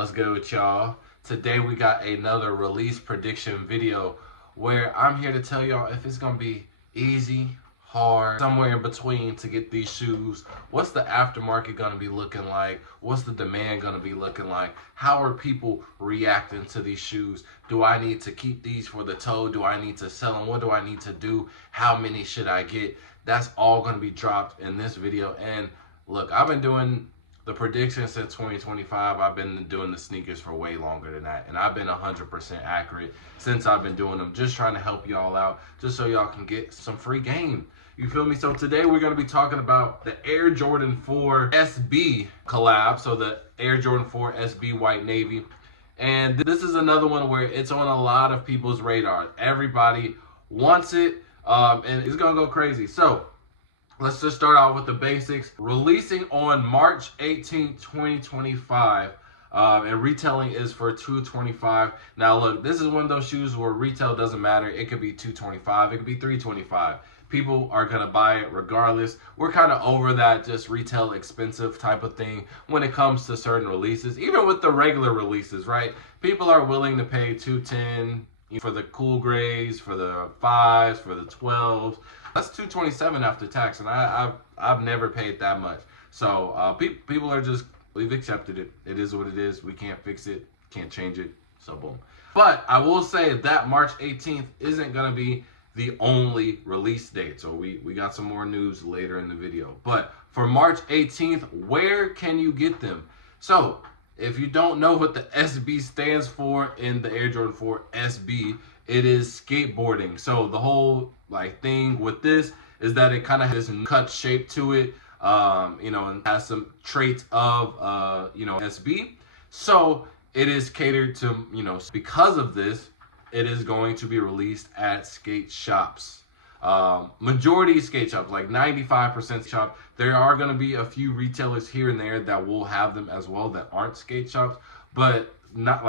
What's good with y'all? Today we got another release prediction video where I'm here to tell y'all if it's gonna be easy, hard, somewhere in between to get these shoes. What's the aftermarket gonna be looking like? What's the demand gonna be looking like? How are people reacting to these shoes? Do I need to keep these for the toe? Do I need to sell them? What do I need to do? How many should I get? That's all gonna be dropped in this video. And look, I've been doing the predictions since 2025. I've been doing the sneakers for way longer than that, and I've been 100% accurate since I've been doing them, just trying to help y'all out, just so y'all can get some free game. You feel me? So today we're going to be talking about the Air Jordan 4 SB collab, so the Air Jordan 4 SB White Navy. And this is another one where it's on a lot of people's radar. Everybody wants it, and it's going to go crazy. So let's just start out with the basics. Releasing on March 18, 2025, and retailing is for $225. Now look, this is one of those shoes where retail doesn't matter. It could be $225, it could be $325. People are gonna buy it regardless. We're kind of over that just retail expensive type of thing when it comes to certain releases. Even with the regular releases, right? People are willing to pay $210 for the cool grays, for the 5s, for the 12s. That's $227 after tax, and I've never paid that much. So people are just, we've accepted it. It is what it is. We can't fix it, can't change it. So boom. But I will say that March 18th isn't gonna be the only release date. So we got some more news later in the video. But for March 18th, where can you get them? So if you don't know what the SB stands for in the Air Jordan 4 SB, it is skateboarding. So the whole thing with this is that it kind of has this cut shape to it, and has some traits of SB. So it is catered to, because of this, it is going to be released at skate shops. Majority skate shops, like 95% shop. There are going to be a few retailers here and there that will have them as well that aren't skate shops, but not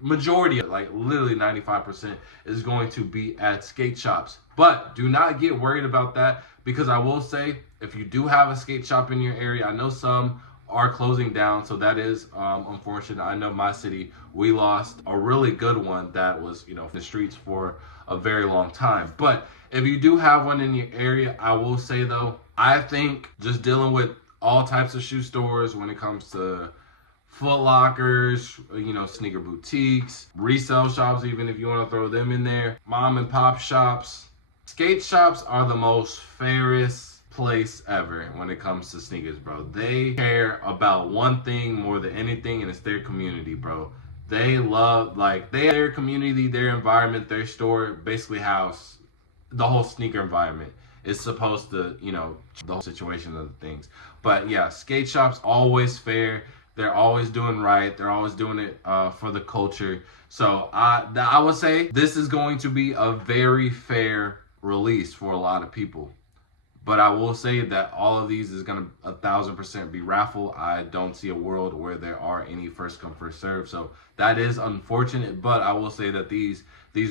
majority, literally 95% is going to be at skate shops. But do not get worried about that, because I will say, if you do have a skate shop in your area, I know some are closing down, so that is unfortunate. I know my city, we lost a really good one that was in the streets for a very long time. But if you do have one in your area, I will say though, I think just dealing with all types of shoe stores when it comes to Foot Lockers, sneaker boutiques, resale shops, even if you want to throw them in there, mom and pop shops, skate shops are the most fairest place ever when it comes to sneakers, bro. They care about one thing more than anything, and it's their community, bro. They love their community, their environment, their store, basically house the whole sneaker environment is supposed to, the whole situation of the things. But yeah, skate shops always fair. They're always doing right. They're always doing it for the culture. So I would say this is going to be a very fair release for a lot of people. But I will say that all of these is going to 1000% be raffle. I don't see a world where there are any first come first serve. So that is unfortunate, but I will say that these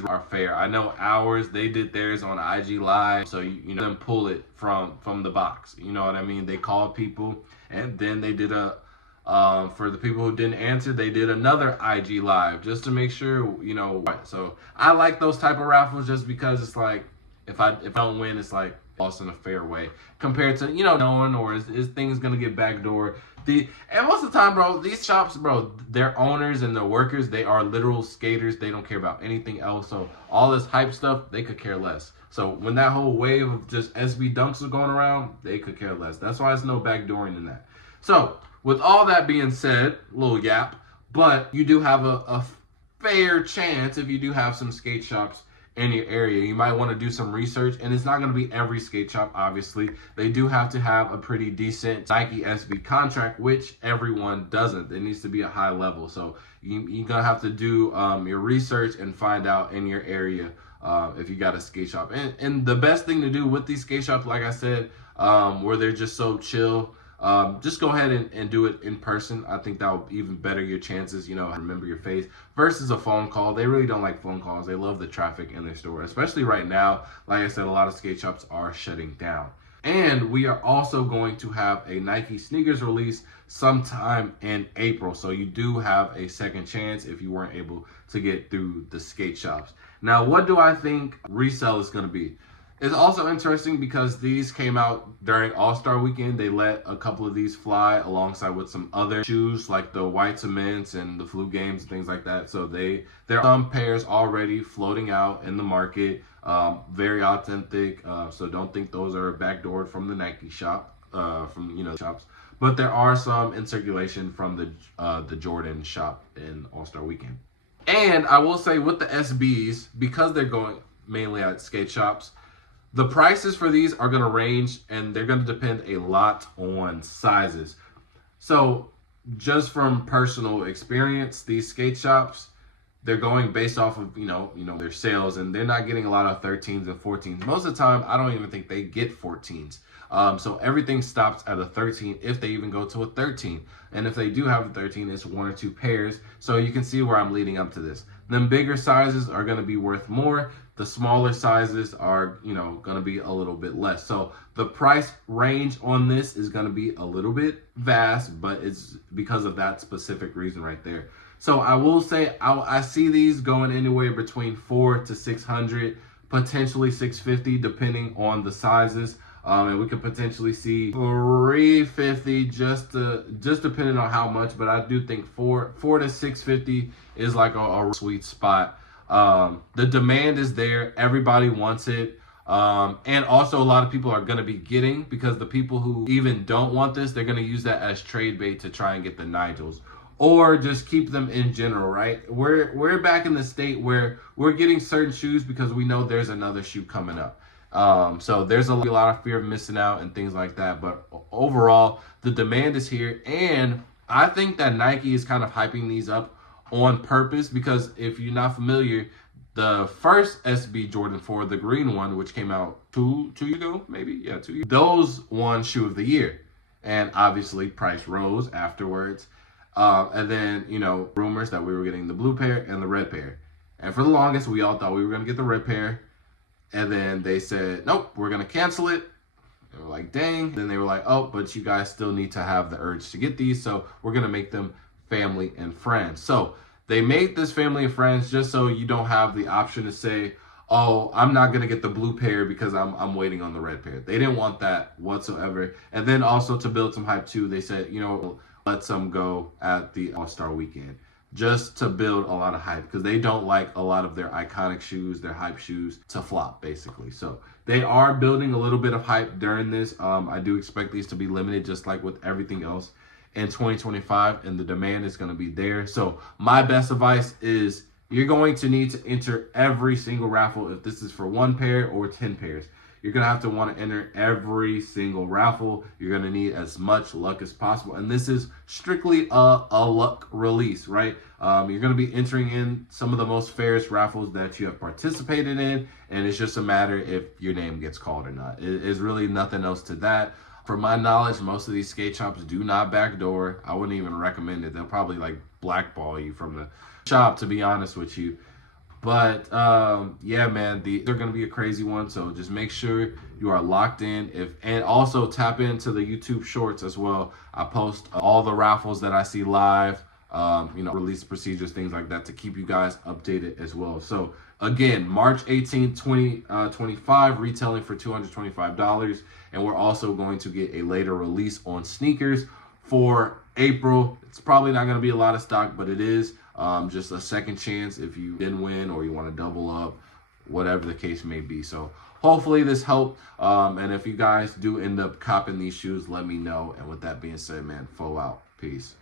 are fair. I know ours, they did theirs on IG Live. So you know them pull it from the box. You know what I mean? They called people, and then they did for the people who didn't answer, they did another IG Live just to make sure, So I like those type of raffles just because it's like, if I don't win, it's like lost in a fair way compared to, knowing, or is things gonna get backdoor. And most of the time, bro, these shops, bro, their owners and their workers, they are literal skaters. They don't care about anything else. So all this hype stuff, they could care less. So when that whole wave of just SB dunks was going around, they could care less. That's why there's no backdooring in that. So with all that being said, little yap, but you do have a fair chance if you do have some skate shops in your area. You might want to do some research, and it's not going to be every skate shop, obviously. They do have to have a pretty decent Nike SB contract, which everyone doesn't. It needs to be a high level. So you're going to have to do your research and find out in your area if you got a skate shop. And the best thing to do with these skate shops, like I said, where they're just so chill, just go ahead and do it in person. I think that will even better your chances, remember your face, versus a phone call. They really don't like phone calls. They love the traffic in their store, especially right now. Like I said, a lot of skate shops are shutting down. And we are also going to have a Nike sneakers release sometime in April. So you do have a second chance if you weren't able to get through the skate shops. Now, what do I think Resell is going to be? It's also interesting because these came out during All-Star Weekend. They let a couple of these fly alongside with some other shoes like the White Cements and the Flu Games and things like that. So there are some pairs already floating out in the market, very authentic. So don't think those are backdoored from the Nike shop, shops. But there are some in circulation from the Jordan shop in All-Star Weekend. And I will say with the SBs, because they're going mainly at skate shops, the prices for these are going to range, and they're going to depend a lot on sizes. So just from personal experience, these skate shops, they're going based off of, their sales, and they're not getting a lot of 13s and 14s. Most of the time, I don't even think they get 14s. So everything stops at a 13 if they even go to a 13. And if they do have a 13, it's one or two pairs. So you can see where I'm leading up to this. Them bigger sizes are going to be worth more. The smaller sizes are, going to be a little bit less. So the price range on this is going to be a little bit vast, but it's because of that specific reason right there. So I will say I see these going anywhere between $400 to $600, potentially $650, depending on the sizes. And we could potentially see $350 just depending on how much. But I do think $400 to $650 is like a sweet spot. The demand is there. Everybody wants it. And also a lot of people are going to be getting, because the people who even don't want this, they're going to use that as trade bait to try and get the Nigels, or just keep them in general, right? We're back in the state where we're getting certain shoes because we know there's another shoe coming up. So there's a lot of fear of missing out and things like that. But overall, the demand is here. And I think that Nike is kind of hyping these up on purpose, because if you're not familiar, the first SB Jordan 4, the green one, which came out two years ago, maybe? Yeah, 2 years. Those won Shoe of the Year. And obviously price rose afterwards. And then, rumors that we were getting the blue pair and the red pair. And for the longest, we all thought we were going to get the red pair. And then they said, nope, we're going to cancel it. They were like, dang. Then they were like, oh, but you guys still need to have the urge to get these. So we're going to make them family and friends. So they made this family and friends just so you don't have the option to say, oh, I'm not going to get the blue pair because I'm waiting on the red pair. They didn't want that whatsoever. And then also to build some hype too, they said, let some go at the All-Star Weekend, just to build a lot of hype, because they don't like a lot of their iconic shoes, their hype shoes, to flop, basically. So they are building a little bit of hype during this. I do expect these to be limited, just like with everything else in 2025, and the demand is going to be there. So my best advice is you're going to need to enter every single raffle. If this is for 1 pair or 10 pairs, you're going to have to want to enter every single raffle. You're going to need as much luck as possible. And this is strictly a luck release, right? You're going to be entering in some of the most fairest raffles that you have participated in. And it's just a matter if your name gets called or not. It's really nothing else to that. From my knowledge, most of these skate shops do not backdoor. I wouldn't even recommend it. They'll probably blackball you from the shop, to be honest with you. But yeah, man, they're going to be a crazy one. So just make sure you are locked in. And also tap into the YouTube shorts as well. I post all the raffles that I see live, release procedures, things like that, to keep you guys updated as well. So again, March 18th, 2025, retailing for $225. And we're also going to get a later release on sneakers for April. It's probably not going to be a lot of stock, but it is just a second chance if you didn't win or you want to double up, whatever the case may be. So hopefully this helped. And if you guys do end up copping these shoes, let me know. And with that being said, man, full out. Peace.